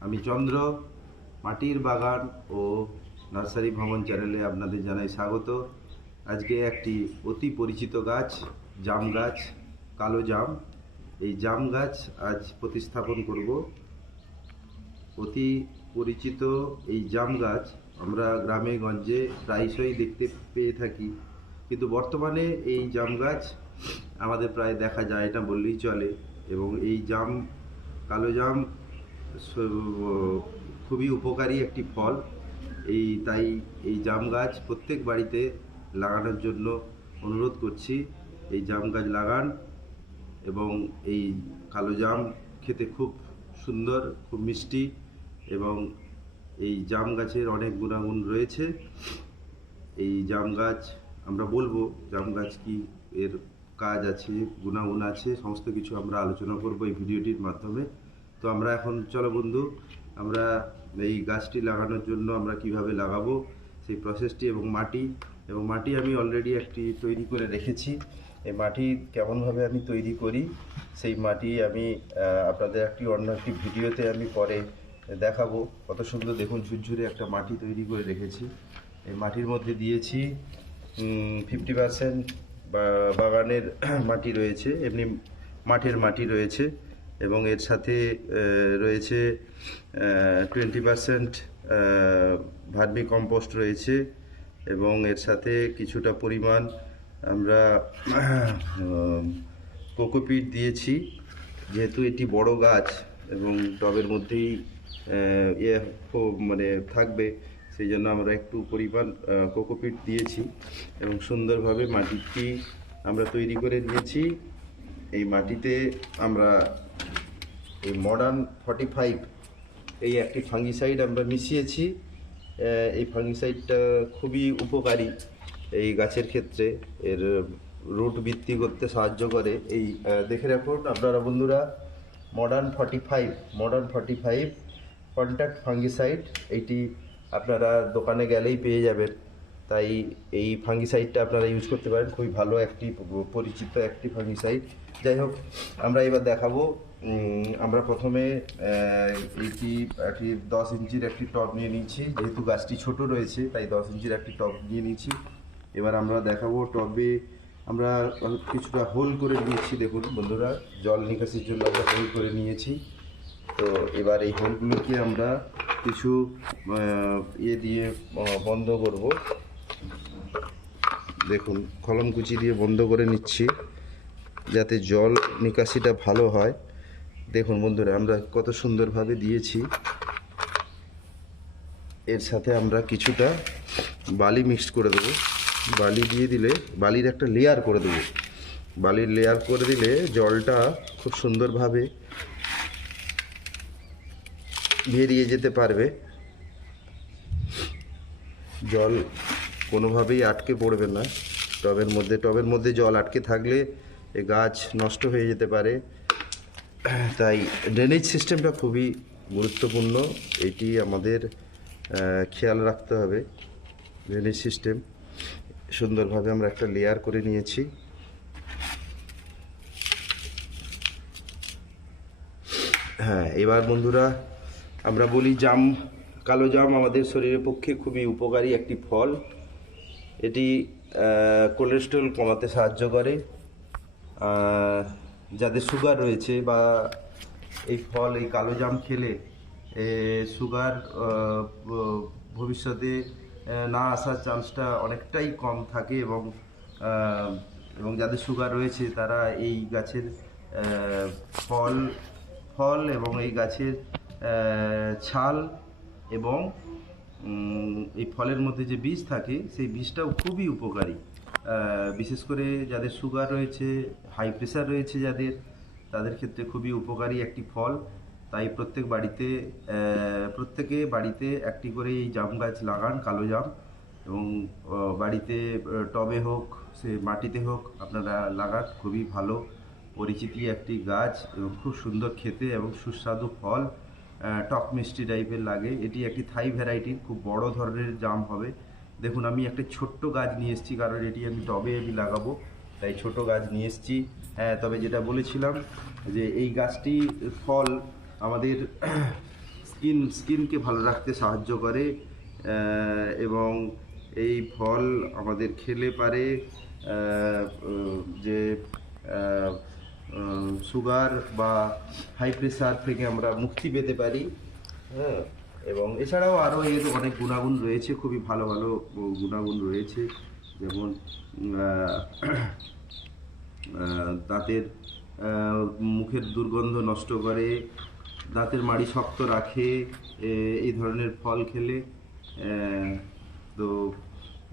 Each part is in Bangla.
আমি চন্দ্র, মাটির বাগান ও নার্সারি ভ্রমণ চ্যানেলে আপনাদের জানাই স্বাগত। আজকে একটি অতি পরিচিত গাছ, জাম গাছ, কালো জাম। এই জাম গাছ আজ প্রতিস্থাপন করব। অতি পরিচিত এই জাম গাছ আমরা গ্রামে, গঞ্জে প্রায়শই দেখতে পেয়ে থাকি। কিন্তু বর্তমানে এই জাম গাছ আমাদের প্রায় দেখা যায় না বললেই চলে। এবং এই জাম, কালো জাম খুবই উপকারী একটি ফল। এই, তাই এই জাম গাছ প্রত্যেক বাড়িতে লাগানোর জন্য অনুরোধ করছি, এই জাম গাছ লাগান এবং এই কালো জাম খেতে খুব সুন্দর, খুব মিষ্টি এবং এই জাম গাছের অনেক গুণাগুণ রয়েছে। এই জাম গাছ, আমরা বলব জাম গাছ কি এর কাজ আছে, গুণাগুণ আছে, সমস্ত কিছু আমরা আলোচনা করব এই ভিডিওটির মাধ্যমে। তো আমরা এখন, চলো বন্ধু, আমরা এই গাছটি লাগানোর জন্য আমরা কীভাবে লাগাবো, সেই প্রসেসটি এবং মাটি। এবং মাটি আমি অলরেডি একটি তৈরি করে রেখেছি। এই মাটি কেমনভাবে আমি তৈরি করি, সেই মাটি আমি আপনাদের একটি অন্য একটি ভিডিওতে আমি পরে দেখাবো। কত সুন্দর দেখুন, ঝুরঝুরে একটা মাটি তৈরি করে রেখেছি। এই মাটির মধ্যে দিয়েছি ফিফটি পার্সেন্ট বাগানের মাটি রয়েছে, এমনি মাঠের মাটি রয়েছে। এবং এর সাথে রয়েছে টোয়েন্টি পার্সেন্ট ভার্মি কম্পোস্ট রয়েছে এবং এর সাথে কিছুটা পরিমাণ আমরা কোকোপিট দিয়েছি। যেহেতু এটি বড় গাছ এবং টবের মধ্যেই ইয়ে মানে থাকবে, সেই জন্য আমরা একটু পরিমাণ কোকোপিট দিয়েছি এবং সুন্দরভাবে মাটিটি আমরা তৈরি করে নিয়েছি। এই মাটিতে আমরা এই মডার্ন ফর্টি ফাইভ এই একটি ফাঙ্গিসাইড আমরা মিশিয়েছি। এই ফাঙ্গিসাইডটা খুবই উপকারী এই গাছের ক্ষেত্রে। এর রুট বৃদ্ধি করতে সাহায্য করে। এই দেখে রাখুন আপনারা বন্ধুরা modern forty five modern forty five contact fungicide eighty আপনারা দোকানে গেলেই পেয়ে যাবেন। তাই এই ফাঙ্গিসাইডটা আপনারা ইউজ করতে পারেন। খুবই ভালো একটি পরিচিত একটি ফাঙ্গিসাইড যাই হোক, আমরা এবার দেখাবো আমরা প্রথমে এটি একটি দশ ইঞ্চির একটি টব নিয়ে নিচ্ছি। যেহেতু গাছটি ছোট রয়েছে, তাই দশ ইঞ্চির একটি টব নিয়ে নিচ্ছি। এবার আমরা দেখাবো টবে আমরা কিছুটা হোল করে নিয়েছি, দেখুন বন্ধুরা, জল নিকাশির জন্য আমরা হোল করে নিয়েছি। তো এবার এই হোলগুলোকে আমরা কিছু ইয়ে দিয়ে বন্ধ করব। দেখুন, কলম কুচি দিয়ে বন্ধ করে নিচ্ছি, যাতে জল নিকাশিটা ভালো হয়। দেখুন বন্ধুরা, আমরা কত সুন্দরভাবে দিয়েছি। এর সাথে আমরা কিছুটা বালি মিক্সড করে দেবো। বালি দিয়ে দিলে, বালির একটা লেয়ার করে দেবো। বালির লেয়ার করে দিলে জলটা খুব সুন্দরভাবে বেরিয়ে যেতে পারবে। জল কোনোভাবেই আটকে পড়বে না। টবের মধ্যে টবের মধ্যে জল আটকে থাকলে এ গাছ নষ্ট হয়ে যেতে পারে। তাই ড্রেনেজ সিস্টেমটা খুবই গুরুত্বপূর্ণ। এটি আমাদের খেয়াল রাখতে হবে ড্রেনেজ সিস্টেম সুন্দরভাবে আমরা একটা লেয়ার করে নিয়েছি। হ্যাঁ এবার বন্ধুরা আমরা বলি জাম, কালো জাম আমাদের শরীরের পক্ষে খুবই উপকারী একটি ফল। এটি কোলেস্ট্রল কমাতে সাহায্য করে। যাদের সুগার রয়েছে বা এই ফল, এই কালো জাম খেলে সুগার ভবিষ্যতে না আসার চান্সটা অনেকটাই কম থাকে এবং এবং যাদের সুগার রয়েছে তারা এই গাছের ফল ফল এবং এই গাছের ছাল এবং এই ফলের মধ্যে যে বীজ থাকে, সেই বীজটাও খুবই উপকারী। বিশেষ করে যাদের সুগার রয়েছে হাই প্রেশার রয়েছে যাদের, তাদের ক্ষেত্রে খুবই উপকারী একটি ফল। তাই প্রত্যেক বাড়িতে প্রত্যেকে বাড়িতে একটি করে এই জাম গাছ লাগান, কালো জাম। এবং বাড়িতে টবে হোক, সে মাটিতে হোক, আপনারা লাগান। খুবই ভালো, পরিচিতি একটি গাছ এবং খুব সুন্দর খেতে এবং সুস্বাদু ফল। টক মিষ্টি টাইপের লাগে। এটি একটি থাই ভ্যারাইটির খুব বড় ধরনের জাম হবে। দেখুন, আমি একটা ছোট্ট গাছ নিয়ে এসেছি, কারণ এটি আমি টবে আমি লাগাবো, তাই ছোট গাছ নিয়ে এসেছি। হ্যাঁ তবে যেটা বলেছিলাম যে এই গাছটি ফল আমাদের স্কিন, স্কিনকে ভালো রাখতে সাহায্য করে এবং এই ফল আমাদের খেলে পারে যে সুগার বা হাই প্রেশার থেকে আমরা মুক্তি পেতে পারি হ্যাঁ? এবং এছাড়াও আরও এর অনেক গুণাগুণ রয়েছে, খুবই ভালো ভালো গুণাগুণ রয়েছে। যেমন দাঁতের মুখের দুর্গন্ধ নষ্ট করে, দাঁতের মাড়ি শক্ত রাখে এই ধরনের ফল খেলে তো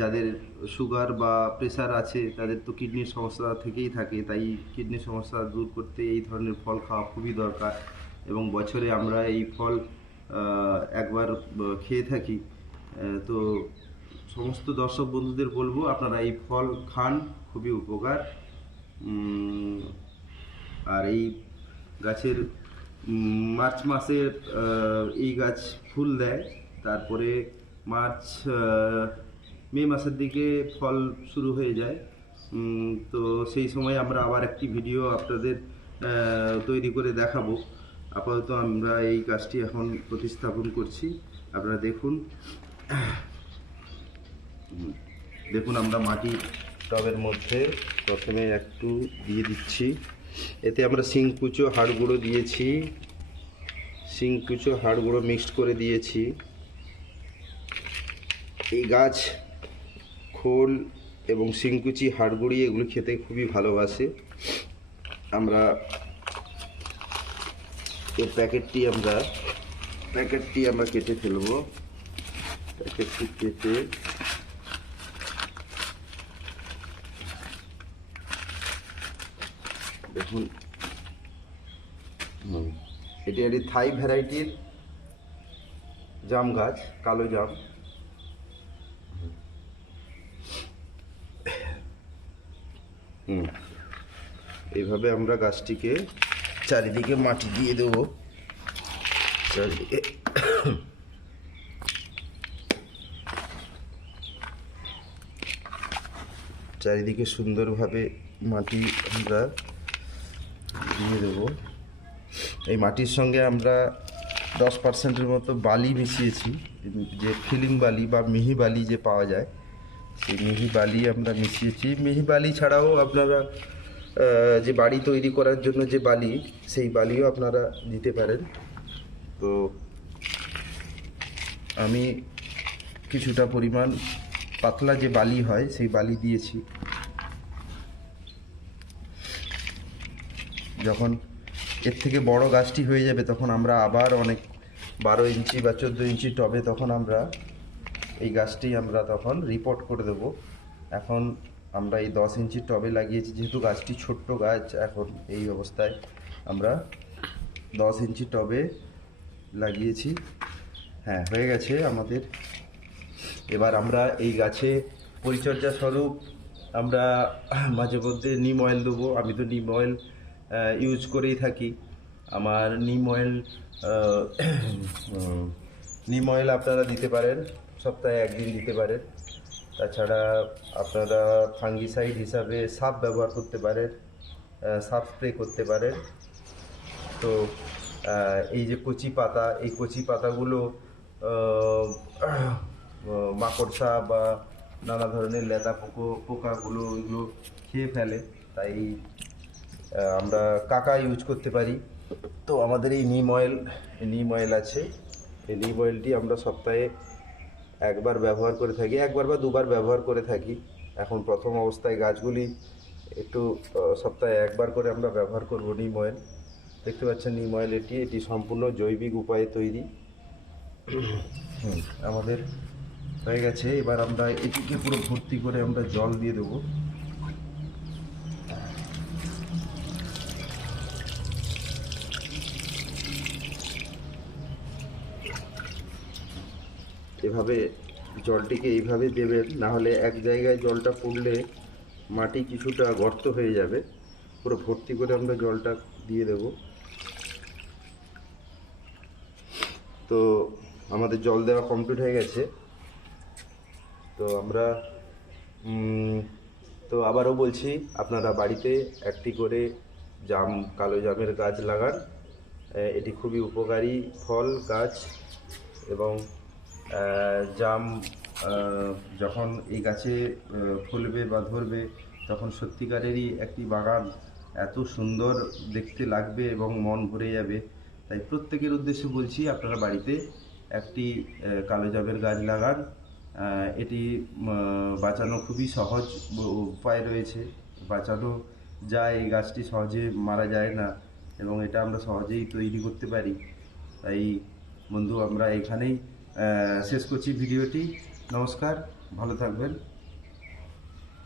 যাদের সুগার বা প্রেশার আছে, তাদের তো কিডনির সমস্যা থেকেই থাকে। তাই কিডনির সমস্যা দূর করতে এই ধরনের ফল খাওয়া খুবই দরকার এবং বছরে আমরা এই ফল একবার খেয়ে থাকি। তো সমস্ত দর্শক বন্ধুদের বলব, আপনারা এই ফল খান, খুবই উপকার। আর এই গাছের মার্চ মাসে এই গাছ ফুল দেয়। তারপরে মার্চ মে মাসের দিকে ফল শুরু হয়ে যায়। তো সেই সময় আমরা আবার একটি ভিডিও আপনাদের তৈরি করে দেখাবো। আপাতত আমরা এই গাছটি এখন প্রতিস্থাপন করছি। আপনারা দেখুন। দেখুন আমরা মাটির টবের মধ্যে প্রথমে একটু দিয়ে দিচ্ছি। এতে আমরা শিংকুচো হাড় গুঁড়ো দিয়েছি। শিংকুচো হাড় গুঁড়ো মিক্সড করে দিয়েছি। এই গাছ খোল এবং শিংকুচি, হাড়গুড়ি এগুলো খেতে খুবই ভালোবাসে। আমরা এই প্যাকেটটি আমরা প্যাকেটটি আমরা কেটে ফেলব। প্যাকেটটি কেটে দেখুন। এটি একটি থাই ভ্যারাইটির জাম গাছ, কালো জাম। হুম। এইভাবে আমরা গাছটিকে চারিদিকে মাটি দিয়ে দেবো। চারিদিকে চারিদিকে সুন্দরভাবে মাটি আমরা দিয়ে দেবো। এই মাটির সঙ্গে আমরা দশ পার্সেন্টের মতো বালি মিশিয়েছি, যে ফিলিং বালি বা মিহি বালি যে পাওয়া যায়। সেই মিহি বালি আমরা মিশিয়েছি। মিহি বালি ছাড়াও আপনারা যে বাড়ি তৈরি করার জন্য যে বালি, সেই বালিও আপনারা দিতে পারেন। তো আমি কিছুটা পরিমাণ পাতলা যে বালি হয়, সেই বালি দিয়েছি। যখন এর থেকে বড় গাছটি হয়ে যাবে, তখন আমরা আবার অনেক বারো ইঞ্চি বা চোদ্দ ইঞ্চি টবে তখন আমরা এই গাছটি আমরা তখন রিপোর্ট করে দেব। এখন আমরা এই দশ ইঞ্চি টবে লাগিয়েছি, যেহেতু গাছটি ছোট্ট গাছ, এখন এই অবস্থায় আমরা দশ ইঞ্চি টবে লাগিয়েছি। হ্যাঁ হয়ে গেছে আমাদের। এবার আমরা এই গাছে পরিচর্যা স্বরূপ আমরা মাঝে মধ্যে নিম অয়েল দেবো। আমি তো নিম অয়েল ইউজ করেই থাকি। আমার নিম অয়েল নিম অয়েল আপনারা দিতে পারেন। সপ্তাহে একদিন দিতে পারেন। তাছাড়া আপনারা ফাঙ্গিসাইড হিসাবে সাপ ব্যবহার করতে পারেন সাপ স্প্রে করতে পারেন। তো এই যে কচি পাতা, এই কচি পাতাগুলো মাকড়সা বা নানা ধরনের লেদা পোকো, পোকাগুলো এগুলো খেয়ে ফেলে। তাই আমরা কাকা ইউজ করতে পারি। তো আমাদের এই নিম অয়েল নিম অয়েল আছে। এই নিম অয়েলটি আমরা সপ্তাহে একবার ব্যবহার করে থাকি, একবার বা দুবার ব্যবহার করে থাকি। এখন প্রথম অবস্থায় গাছগুলি একটু সপ্তাহে একবার করে আমরা ব্যবহার করব নিম অয়েল দেখতে পাচ্ছেন নিম অয়েল এটি এটি সম্পূর্ণ জৈবিক উপায়ে তৈরি। আমাদের হয়ে গেছে, এবার আমরা এটিকে পুরো ভর্তি করে আমরা জল দিয়ে দেবো। এভাবে জলটিকে এইভাবে দেবেন না হলে এক জায়গায় জলটা পড়লে মাটি কিছুটা গর্ত হয়ে যাবে। পুরো ভর্তি করে আমরা জলটা দিয়ে দেব। তো আমাদের জল দেওয়া কমপ্লিট হয়ে গেছে। তো আমরা তো আবারও বলছি, আপনারা বাড়িতে একটি করে জাম, কালো জামের গাছ লাগান। এটি খুবই উপকারী ফল, গাছ এবং জাম যখন এই গাছে ফুলবে বা ধরবে, তখন সত্যিকারেরই একটি বাগান এত সুন্দর দেখতে লাগবে এবং মন ভরে যাবে। তাই প্রত্যেকের উদ্দেশ্যে বলছি, আপনারা বাড়িতে একটি কালো জামের গাছ লাগান। এটি বাঁচানো খুবই সহজ উপায় রয়েছে। বাঁচানো যায়, এই গাছটি সহজে মারা যায় না এবং এটা আমরা সহজেই তৈরি করতে পারি। তাই বন্ধু, আমরা এখানেই শেষ করছি ভিডিওটি। নমস্কার ভালো থাকবেন।